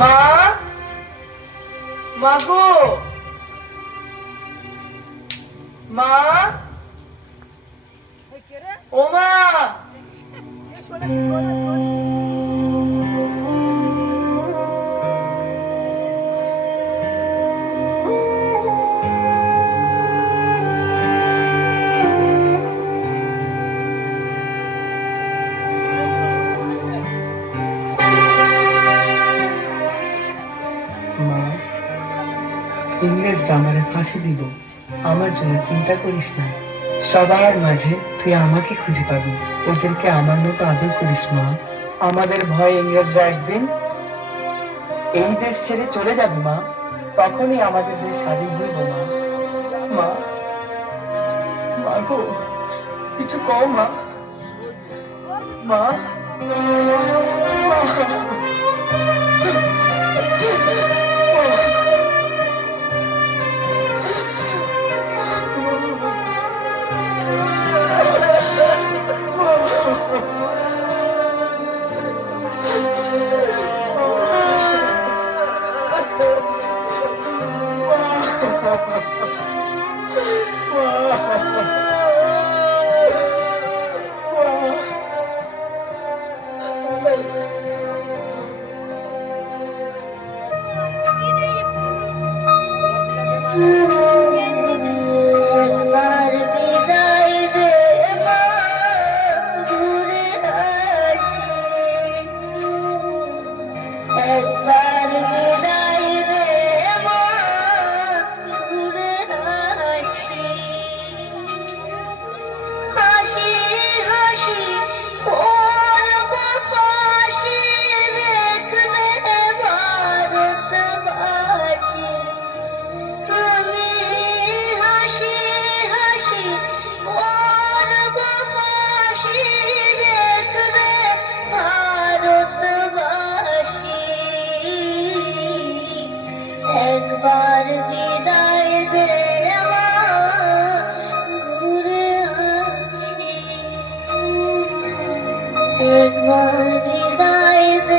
মা, মা গো, মা, ও মা। মা, ইংরেজরা আমারে ফাঁসি দিব, আমার জন্য চিন্তা করিস না। সবার মাঝে তুই আমাকে খুঁজে পাবি, ওদেরকে আমার মতো আদর করিস মা। আমাদের ভয় ইংরেজরা একদিন এই দেশ ছেড়ে চলে যাবে মা, তখনই আমাদের দেশ স্বাধীন হইব মা। মা, মা গো, কিছু কও মা। মা, একবার বিদায় দে মা, ঘুরে আসি। একবার বিদায় দে মা, ঘুরে আসি। হাসি হাসি করব ফাঁসি, দেখবে ভারতবাসী। আমি হাসি হাসি করব ফাঁসি, দেখবে ভারতবাসী। একবার বিদায় দে মা, ঘুরে আসি। একবার বিদায় দে